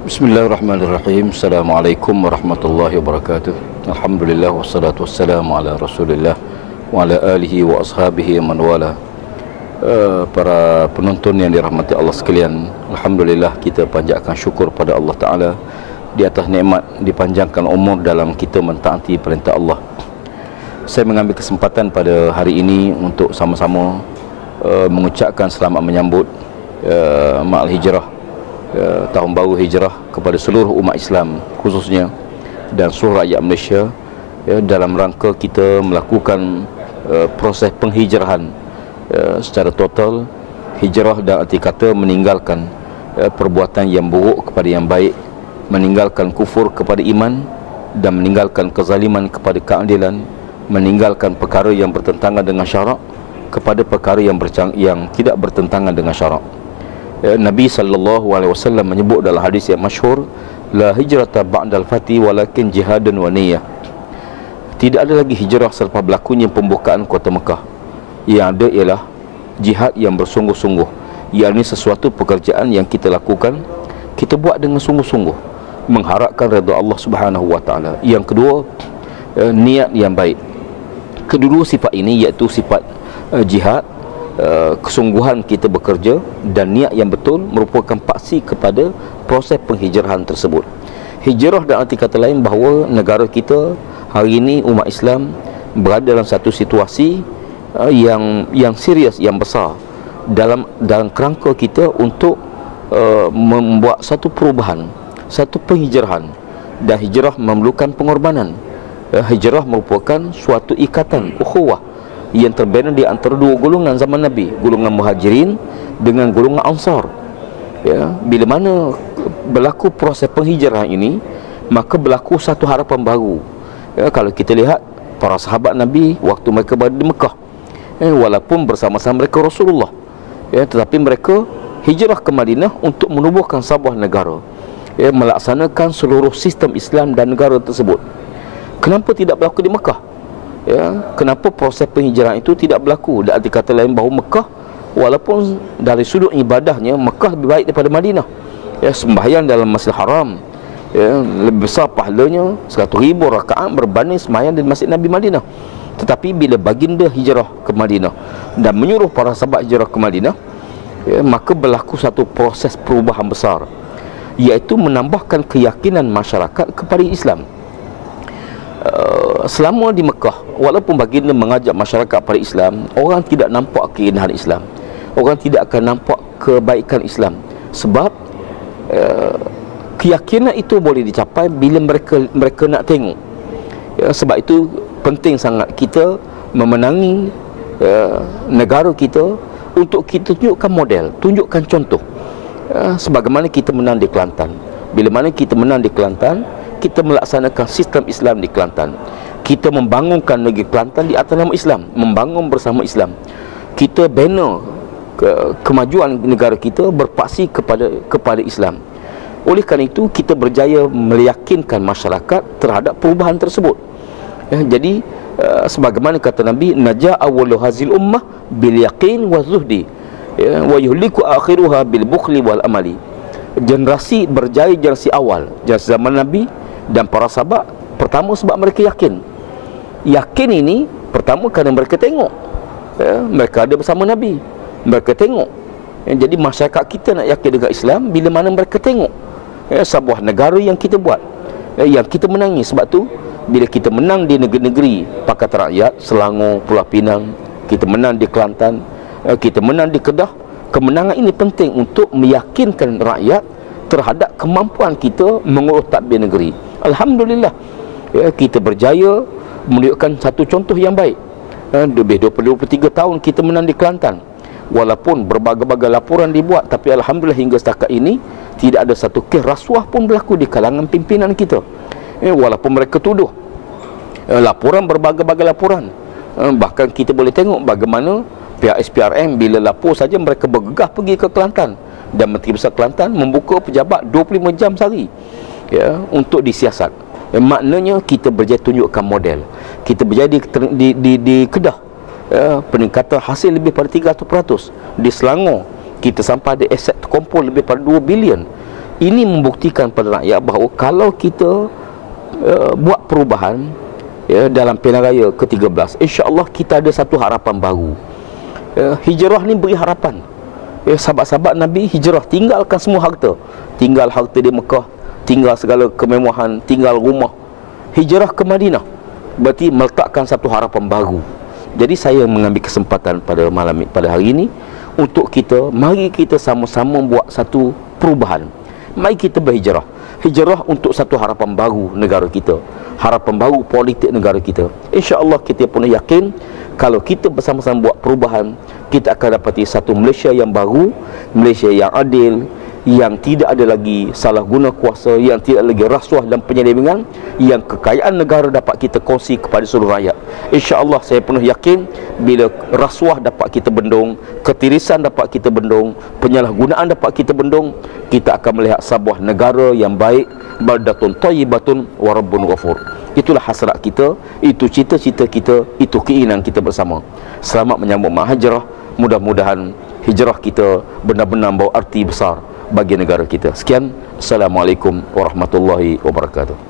Bismillahirrahmanirrahim. Assalamualaikum warahmatullahi wabarakatuh. Alhamdulillah wassalatu wassalamu ala Rasulillah wa ala alihi wa ashabihi man wala. Para penonton yang dirahmati Allah sekalian, alhamdulillah kita panjatkan syukur pada Allah Taala di atas nikmat dipanjangkan umur dalam kita mentaati perintah Allah. Saya mengambil kesempatan pada hari ini untuk sama-sama mengucapkan selamat menyambut Ma'al Hijrah, tahun baru hijrah kepada seluruh umat Islam khususnya dan seluruh rakyat Malaysia, dalam rangka kita melakukan proses penghijrahan secara total. Hijrah dan arti kata meninggalkan perbuatan yang buruk kepada yang baik, meninggalkan kufur kepada iman, dan meninggalkan kezaliman kepada keadilan, meninggalkan perkara yang bertentangan dengan syarak kepada perkara yang tidak bertentangan dengan syarak. Nabi SAW menyebut dalam hadis yang masyhur, la hijrata ba'dal fati walakin jihadun wa niyyah. Tidak ada lagi hijrah selepas berlakunya pembukaan kota Mekah. Yang ada ialah jihad yang bersungguh-sungguh, yakni sesuatu pekerjaan yang kita lakukan, kita buat dengan sungguh-sungguh, mengharapkan redha Allah Subhanahu wa taala. Yang kedua, niat yang baik. Kedua sifat ini, iaitu sifat jihad, kesungguhan kita bekerja dan niat yang betul, merupakan paksi kepada proses penghijrahan tersebut. Hijrah dan arti kata lain bahawa negara kita hari ini, umat Islam, berada dalam satu situasi yang serius, yang besar dalam kerangka kita untuk membuat satu perubahan, satu penghijrahan. Dan hijrah memerlukan pengorbanan. Hijrah merupakan suatu ikatan ukhuwah yang terbina di antara dua golongan zaman Nabi, golongan Muhajirin dengan golongan Ansar. Bila mana berlaku proses penghijrahan ini, maka berlaku satu harapan baru. Kalau kita lihat para sahabat Nabi waktu mereka berada di Mekah, walaupun bersama-sama mereka Rasulullah, tetapi mereka hijrah ke Madinah untuk menubuhkan sebuah negara, melaksanakan seluruh sistem Islam dan negara tersebut. Kenapa tidak berlaku di Mekah? Kenapa proses penghijrahan itu tidak berlaku? Dan arti kata lain bahawa Mekah, walaupun dari sudut ibadahnya Mekah lebih baik daripada Madinah, sembahyang dalam Masjidil Haram lebih besar pahalanya 100,000 rakaat berbanding sembahyang di Masjid Nabi Madinah. Tetapi bila baginda hijrah ke Madinah dan menyuruh para sahabat hijrah ke Madinah, maka berlaku satu proses perubahan besar, iaitu menambahkan keyakinan masyarakat kepada Islam. Selama di Mekah, walaupun baginda mengajak masyarakat pada Islam, orang tidak nampak keindahan Islam, orang tidak akan nampak kebaikan Islam. Sebab keyakinan itu boleh dicapai bila mereka nak tengok. Sebab itu penting sangat kita memenangi negara kita untuk kita tunjukkan model, tunjukkan contoh. Sebagaimana kita menang di Kelantan. Bila mana kita menang di Kelantan, kita melaksanakan sistem Islam di Kelantan. Kita membangunkan negeri Kelantan di atas nama Islam, membangun bersama Islam. Kita bina kemajuan negara kita berpaksi kepada Islam. Oleh kerana itu, kita berjaya meyakinkan masyarakat terhadap perubahan tersebut. Jadi sebagaimana kata Nabi, najaa awwalu hazil ummah bil yaqin wa zuhdi, wa yuhliku akhiruha bil bukhli wal amali. Generasi berjaya, generasi awal, generasi zaman Nabi dan para sahabat, pertama sebab mereka yakin. Yakin ini pertama kerana mereka tengok, mereka ada bersama Nabi, mereka tengok. Jadi masyarakat kita nak yakin dengan Islam bila mana mereka tengok sebuah negara yang kita buat, yang kita menangi. Sebab tu bila kita menang di negeri-negeri Pakatan Rakyat, Selangor, Pulau Pinang, kita menang di Kelantan, kita menang di Kedah, kemenangan ini penting untuk meyakinkan rakyat terhadap kemampuan kita mengurus tadbir negeri. Alhamdulillah, kita berjaya menunjukkan satu contoh yang baik. Lebih 23 tahun kita menang di Kelantan. Walaupun berbagai-bagai laporan dibuat, tapi alhamdulillah hingga setakat ini tidak ada satu kes rasuah pun berlaku di kalangan pimpinan kita. Walaupun mereka tuduh laporan, berbagai-bagai laporan. Bahkan kita boleh tengok bagaimana pihak SPRM bila lapor saja mereka bergegah pergi ke Kelantan, dan Menteri Besar Kelantan membuka pejabat 25 jam sehari untuk disiasat. Maknanya kita berjaya tunjukkan model. Kita berjaya di Kedah, peningkatan hasil lebih pada 300%. Di Selangor kita sampai ada aset terkumpul lebih pada 2 bilion. Ini membuktikan pada rakyat bahawa kalau kita buat perubahan dalam pilihan raya ke-13, insya-Allah kita ada satu harapan baru. Hijrah ni beri harapan. Sahabat-sahabat Nabi hijrah, tinggalkan semua harta. Tinggal harta di Mekah, tinggal segala kemewahan, tinggal rumah. Hijrah ke Madinah, berarti meletakkan satu harapan baru. Jadi saya mengambil kesempatan pada hari ini untuk mari kita sama-sama buat satu perubahan. Mari kita berhijrah. Hijrah untuk satu harapan baru negara kita, harapan baru politik negara kita. InsyaAllah kita pun yakin kalau kita bersama-sama buat perubahan, kita akan dapati satu Malaysia yang baru, Malaysia yang adil, yang tidak ada lagi salah guna kuasa, yang tidak lagi rasuah dan penyelewengan, yang kekayaan negara dapat kita kongsi kepada seluruh rakyat. InsyaAllah saya penuh yakin bila rasuah dapat kita bendung, ketirisan dapat kita bendung, penyalahgunaan dapat kita bendung, kita akan melihat sebuah negara yang baik, baldatun thayyibatun wa rabbun ghafur. Itulah hasrat kita, itu cita-cita kita, itu keinginan kita bersama. Selamat menyambut hijrah. Mudah-mudahan hijrah kita benar-benar membawa arti besar bagi negara kita. Sekian, Assalamualaikum warahmatullahi wabarakatuh.